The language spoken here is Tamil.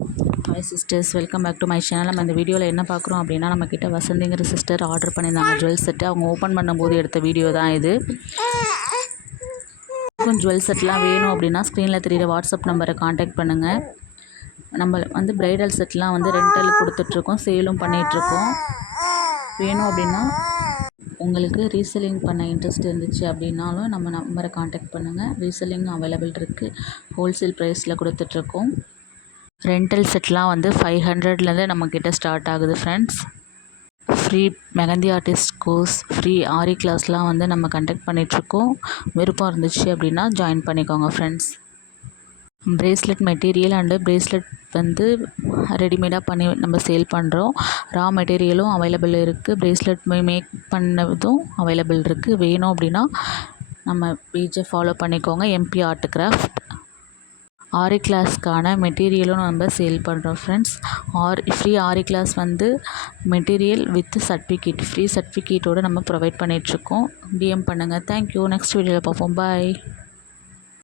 Hi sisters, welcome back to my channel. நம்ம இந்த வீடியோவில் என்ன பார்க்குறோம் அப்படின்னா, நம்மக்கிட்ட வசந்திங்கிற சிஸ்டர் ஆர்டர் பண்ணியிருந்தாங்க ஜுவல் செட்டு. அவங்க ஓப்பன் பண்ணும்போது எடுத்த வீடியோ தான் இது. ஜுவல் செட்லாம் வேணும் அப்படின்னா ஸ்க்ரீனில் தெரிகிற வாட்ஸ்அப் நம்பரை காண்டாக்ட் பண்ணுங்கள். நம்ம ப்ரைடல் செட்லாம் ரெண்டல் கொடுத்துட்ருக்கோம், சேலும் பண்ணிகிட்ருக்கோம். வேணும் அப்படின்னா உங்களுக்கு ரீசெல்லிங் பண்ண இன்ட்ரெஸ்ட் இருந்துச்சு அப்படின்னாலும் நம்ம நம்பரை காண்டாக்ட் பண்ணுங்கள். ரீசெல்லிங் அவைலபிள் இருக்குது. ஹோல்சேல் ப்ரைஸில் கொடுத்துட்ருக்கோம். ரெண்டல் செட்லாம் 500லேருந்து நம்மக்கிட்ட ஸ்டார்ட் ஆகுது friends. Free mehndi artist course, free aari கிளாஸ்லாம் நம்ம கண்டக்ட் பண்ணிகிட்ருக்கோம். விருப்பம் இருந்துச்சு அப்படின்னா ஜாயின் பண்ணிக்கோங்க friends. Bracelet material and bracelet ரெடிமேடாக பண்ணி நம்ம சேல் பண்ணுறோம். ரா மெட்டீரியலும் அவைலபிள் இருக்குது. ப்ரேஸ்லெட் மேக் பண்ணதும் அவைலபிள் இருக்குது. வேணும் அப்படின்னா நம்ம பேஜை ஃபாலோ பண்ணிக்கோங்க. MB art craft. ஆரி கிளாஸ்க்கான மெட்டீரியலும் நம்ம சேல் பண்ணுறோம் friends. Free aari class material with certificate, free சர்டிஃபிகேட்டோடு நம்ம ப்ரொவைட் பண்ணிகிட்ருக்கோம். டிஎம் பண்ணுங்கள். தேங்க்யூ. நெக்ஸ்ட் வீடியோவில் பார்ப்போம். பாய்.